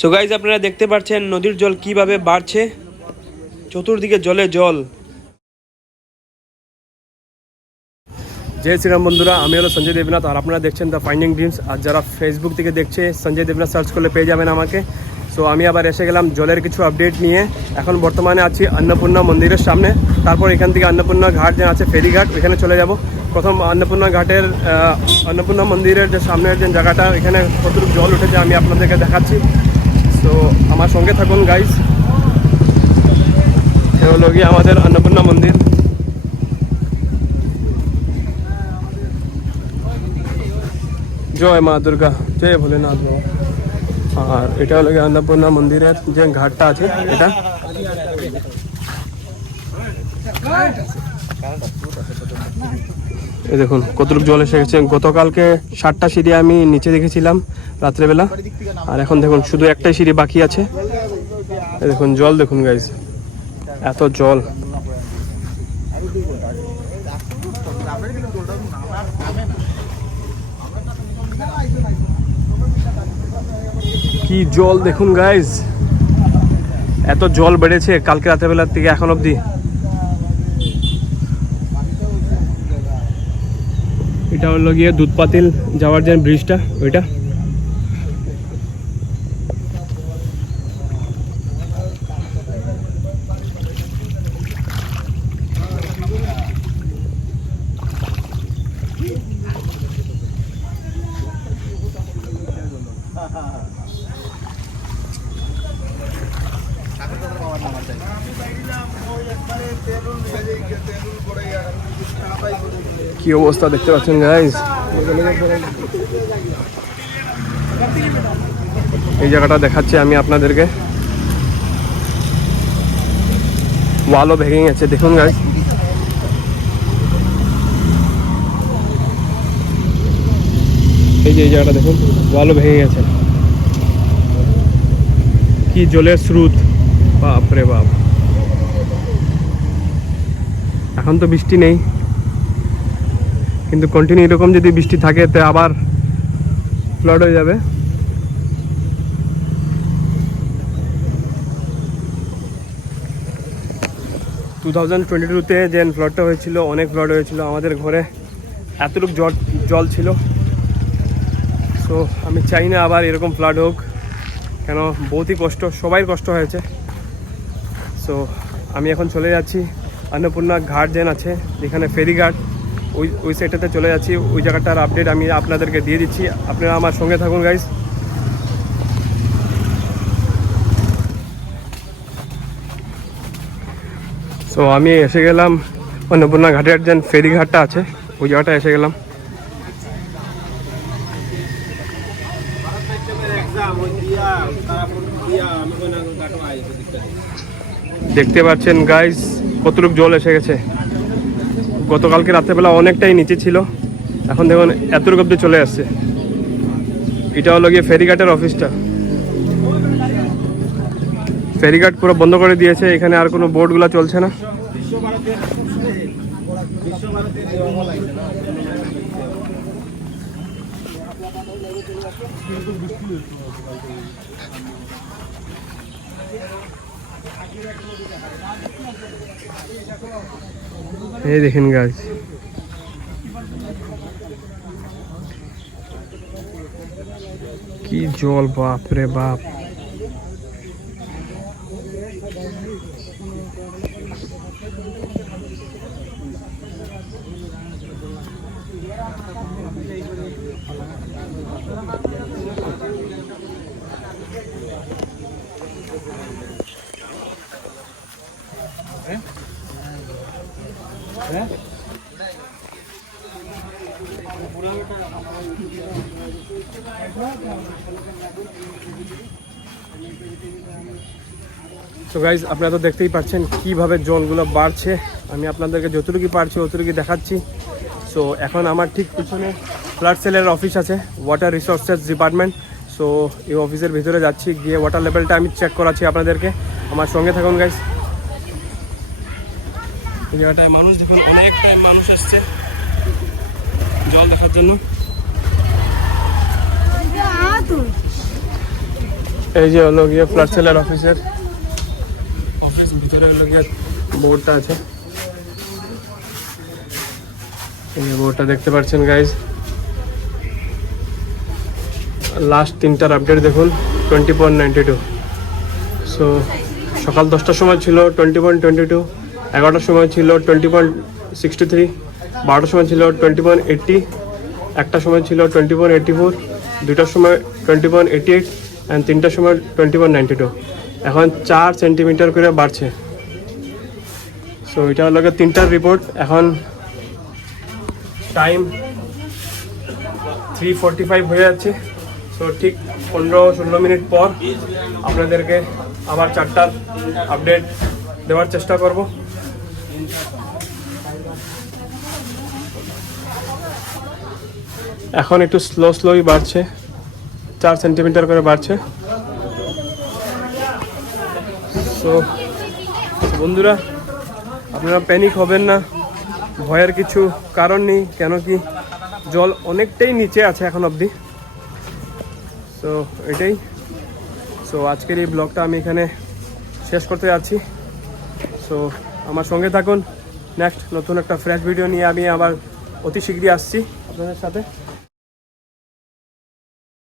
So guys আপনারা দেখতে পাচ্ছেন নদীর জল কিভাবে বাড়ছে, চতুর্দিকে জলে জল। জয় শ্রীরাম বন্ধুরা, আমি হলো সঞ্জয় দেবনাথ আর আপনারা দেখছেন দ্য ফাইন্ডিং ড্রিমস। আর যারা ফেসবুক থেকে দেখছে সঞ্জয় দেবনাথ সার্চ করলে পেয়ে যাবেন আমাকে। সো আমি আবার এসে গেলাম জলের কিছু আপডেট নিয়ে। এখন বর্তমানে আছি অন্নপূর্ণা মন্দিরের সামনে। তারপর এখান থেকে অন্নপূর্ণা ঘাট যে আছে ফেরিঘাট, ওইখানে চলে যাব। প্রথম অন্নপূর্ণা ঘাটের অন্নপূর্ণা মন্দিরের যে সামনের যে জায়গাটা, এখানে কতটুকু জল উঠেছে আমি আপনাদেরকে দেখাচ্ছি। সো আমার সঙ্গে থাকুন গাইজ। এ হলো গিয়ে আমাদের অন্নপূর্ণা মন্দির। জয় মা দুর্গা, জয় ভোলেনাথ বাবা। আর এটা হলো গিয়ে অন্নপূর্ণা মন্দিরের যে ঘাটটা আছে এটা। এই দেখুন কতটুকু জল এসে গেছে। গতকালকে 7টা সিঁড়ি আমি নিচে দেখেছিলাম রাত্রেবেলা, আর এখন দেখুন শুধু একটাই সিঁড়ি বাকি আছে। এই দেখুন জল দেখুন গাইজ, এত জল। কি জল দেখুন গাইজ, এত জল বেড়েছে কালকে রাতেরবেলার থেকে এখন অবধি। এটা হলো গিয়ে দুধপাতিল যাওয়ার যে ব্রিজটা, ওইটা। কি অবস্থা দেখতে পাচ্ছেন গাইজ। এই জায়গাটা দেখাচ্ছি আমি আপনাদেরকে, ওয়ালও ভেঙে গেছে দেখুন গাইজ। এই যে এই জায়গাটা দেখুন, ওয়ালও ভেঙে গেছে। কি জলের স্রোত, বাপ রে বাপ। এখন তো বৃষ্টি নেই, কিন্তু কন্টিনিউ এরকম যদি বৃষ্টি থাকে তো আবার ফ্লাড হয়ে যাবে। টু 2022-তে যে ফ্লাডটা হয়েছিল, অনেক ফ্লাড হয়েছিল। আমাদের ঘরে এতটুকু জল ছিল। সো আমি চাই না আবার এরকম ফ্লাড হোক, কেন বহুতই কষ্ট, সবাই কষ্ট হয়েছে। সো আমি এখন চলে যাচ্ছি অন্নপূর্ণা ঘাট যেন আছে যেখানে ফেরিঘাট, ওই সাইডটাতে চলে যাচ্ছি। ওই জায়গাটার আপডেট আমি আপনাদেরকে দিয়ে দিচ্ছি, আপনারা আমার সঙ্গে থাকুন গাইজ। সো আমি এসে গেলাম অন্নপূর্ণা ঘাটের যে ফেরিঘাটটা আছে, ওই জায়গাটা এসে গেলাম। দেখতে পাচ্ছেন গাইজ কতটুকু জল এসে গেছে। গতকালকে রাত্রেবেলা অনেকটাই নিচে ছিল, এখন দেখুন এতটুকু অব্দি চলে আসছে। এটা হলো গিয়ে ফেরিঘাটের অফিসটা। ফেরিঘাট পুরো বন্ধ করে দিয়েছে, এখানে আর কোনো বোটগুলো চলছে না। এই দেখেন গাইজ, কি জল, বাপ রে বাপ। সো গাইজ আপনারা তো দেখতেই পাচ্ছেন কিভাবে জলগুলো বাড়ছে। আমি আপনাদেরকে যতটুকু পারছি অতটুকু দেখাচ্ছি। সো এখন আমার ঠিক পিছনে ফ্লাড সেলের অফিস আছে, ওয়াটার রিসোর্সেস ডিপার্টমেন্ট। সো এই অফিসের ভিতরে যাচ্ছি, গিয়ে ওয়াটার লেভেলটা আমি চেক করাচ্ছি আপনাদেরকে। আমার সঙ্গে থাকুন গাইজ। এই জায়গাটায় মানুষ দেখুন, অনেক টাইম মানুষ আসছে জল দেখার জন্য। এই যে হলো গিয়ে ফ্লাড সেলার অফিসের অফিস, ভিতরে হলো গিয়ে বোর্ডটা আছে। এই যে বোর্ডটা দেখতে পাচ্ছেন গাইজ। লাস্ট 3টার আপডেট দেখুন 20.92। সো সকাল 10টার সময় ছিল 20.22, 11টার সময় ছিল 20.63, 12টার সময় ছিল 20.80, 1টার সময় ছিল 20.84, 2টার সময় 20.88 অ্যান্ড 3টার সময় 20.92। এখন 4 সেন্টিমিটার করে বাড়ছে। সো এটা হলো 3টার রিপোর্ট। এখন টাইম 3:45 হয়ে যাচ্ছে। সো ঠিক 15-16 মিনিট পর আপনাদেরকে আবার 4টার আপডেট দেওয়ার চেষ্টা করব। এখন একটু স্লোই বাড়ছে, 4 সেন্টিমিটার করে বাড়ছে। সো বন্ধুরা, আপনারা প্যানিক হবেন না, ভয়ের কিছু কারণ নেই, কেন কি জল অনেকটাই নিচে আছে এখন অবধি। সো এটাই। সো আজকের এই ব্লগটা আমি এখানে শেষ করতে যাচ্ছি। সো আমার সঙ্গে থাকুন, নেক্সট নতুন একটা ফ্রেশ ভিডিও নিয়ে আমি আবার অতি শীঘ্রই আসছি আপনাদের সাথে।